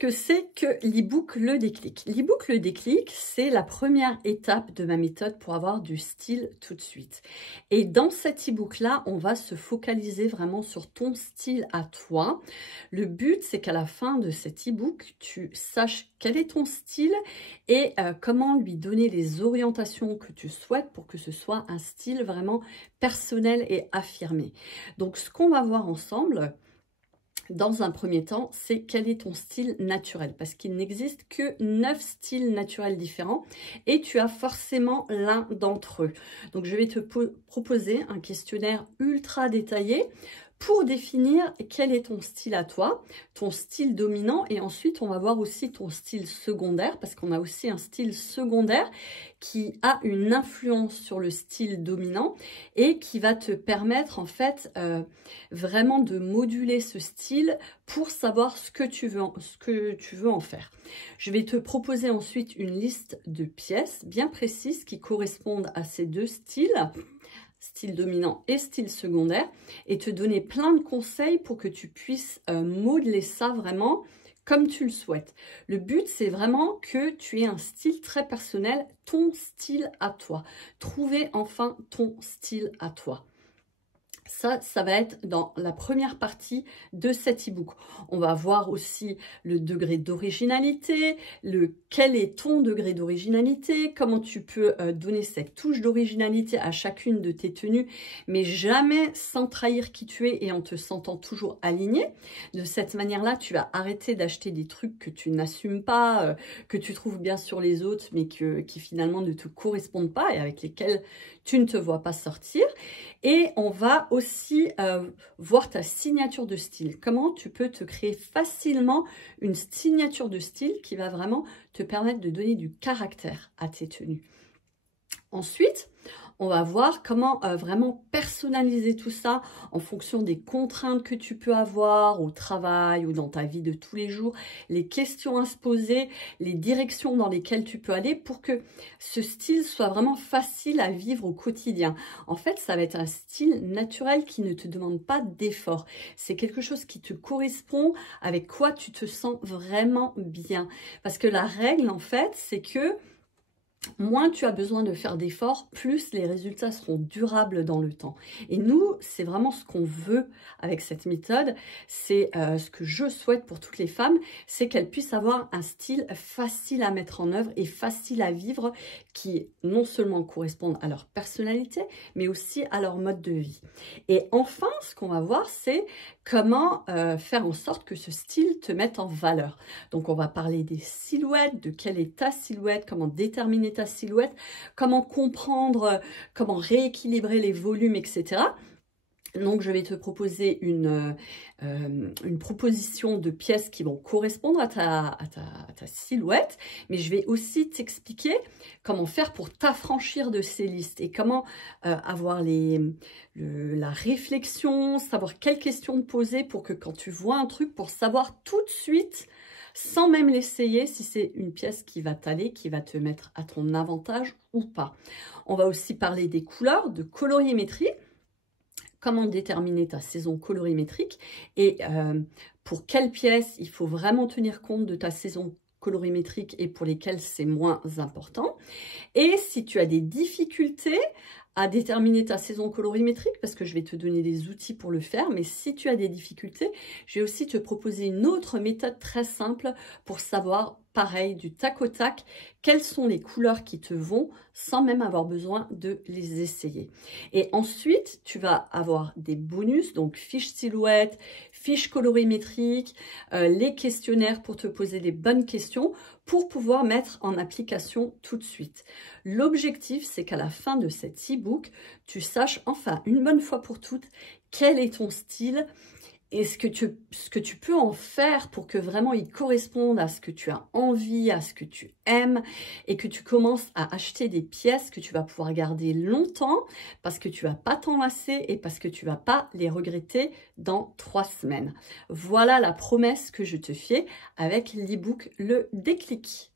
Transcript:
que c'est que l'e-book Le Déclic? L'e-book Le Déclic, c'est la première étape de ma méthode pour avoir du style tout de suite. Et dans cet e-book-là, on va se focaliser vraiment sur ton style à toi. Le but, c'est qu'à la fin de cet e-book, tu saches quel est ton style et comment lui donner les orientations que tu souhaites pour que ce soit un style vraiment personnel et affirmé. Donc, ce qu'on va voir ensemble, dans un premier temps, c'est quel est ton style naturel, parce qu'il n'existe que 9 styles naturels différents et tu as forcément l'un d'entre eux. Donc, je vais te proposer un questionnaire ultra détaillé pour définir quel est ton style à toi, ton style dominant, et ensuite on va voir aussi ton style secondaire, parce qu'on a aussi un style secondaire qui a une influence sur le style dominant et qui va te permettre en fait vraiment de moduler ce style pour savoir ce que tu veux en faire. Je vais te proposer ensuite une liste de pièces bien précises qui correspondent à ces deux styles, style dominant et style secondaire, et te donner plein de conseils pour que tu puisses modeler ça vraiment comme tu le souhaites. Le but, c'est vraiment que tu aies un style très personnel, ton style à toi. Trouver enfin ton style à toi. Ça va être dans la première partie de cet e-book. On va voir aussi le degré d'originalité, quel est ton degré d'originalité, comment tu peux donner cette touche d'originalité à chacune de tes tenues, mais jamais sans trahir qui tu es et en te sentant toujours aligné. De cette manière-là, tu vas arrêter d'acheter des trucs que tu n'assumes pas, que tu trouves bien sur les autres, mais qui finalement ne te correspondent pas et avec lesquels tu ne te vois pas sortir. Et on va aussi voir ta signature de style. Comment tu peux te créer facilement une signature de style qui va vraiment te permettre de donner du caractère à tes tenues. Ensuite, on va voir comment vraiment personnaliser tout ça en fonction des contraintes que tu peux avoir au travail ou dans ta vie de tous les jours, les questions à se poser, les directions dans lesquelles tu peux aller pour que ce style soit vraiment facile à vivre au quotidien. En fait, ça va être un style naturel qui ne te demande pas d'effort. C'est quelque chose qui te correspond, avec quoi tu te sens vraiment bien. Parce que la règle, en fait, c'est que moins tu as besoin de faire d'efforts, plus les résultats seront durables dans le temps. Et nous, c'est vraiment ce qu'on veut avec cette méthode. C'est ce que je souhaite pour toutes les femmes, c'est qu'elles puissent avoir un style facile à mettre en œuvre et facile à vivre qui non seulement correspondent à leur personnalité, mais aussi à leur mode de vie. Et enfin, ce qu'on va voir, c'est comment faire en sorte que ce style te mette en valeur. Donc, on va parler des silhouettes, de quelle est ta silhouette, comment déterminer ta silhouette, comment comprendre, comment rééquilibrer les volumes, etc. Donc, je vais te proposer une proposition de pièces qui vont correspondre à ta silhouette, mais je vais aussi t'expliquer comment faire pour t'affranchir de ces listes et comment avoir la réflexion, savoir quelles questions te poser pour que quand tu vois un truc, pour savoir tout de suite, sans même l'essayer, si c'est une pièce qui va t'aller, qui va te mettre à ton avantage ou pas. On va aussi parler des couleurs, de colorimétrie, comment déterminer ta saison colorimétrique et pour quelles pièces il faut vraiment tenir compte de ta saison colorimétrique et pour lesquelles c'est moins important. Et si tu as des difficultés à déterminer ta saison colorimétrique, parce que je vais te donner des outils pour le faire, mais si tu as des difficultés, je vais aussi te proposer une autre méthode très simple pour savoir, pareil, du tac au tac, quelles sont les couleurs qui te vont sans même avoir besoin de les essayer. Et ensuite, tu vas avoir des bonus, donc fiches silhouettes, fiches colorimétriques, les questionnaires pour te poser les bonnes questions pour pouvoir mettre en application tout de suite. L'objectif, c'est qu'à la fin de cet e-book, tu saches enfin une bonne fois pour toutes quel est ton style et ce que tu peux en faire pour que vraiment il corresponde à ce que tu as envie, à ce que tu aimes et que tu commences à acheter des pièces que tu vas pouvoir garder longtemps parce que tu vas pas t'en lasser et parce que tu vas pas les regretter dans 3 semaines. Voilà la promesse que je te fais avec l'e-book Le Déclic.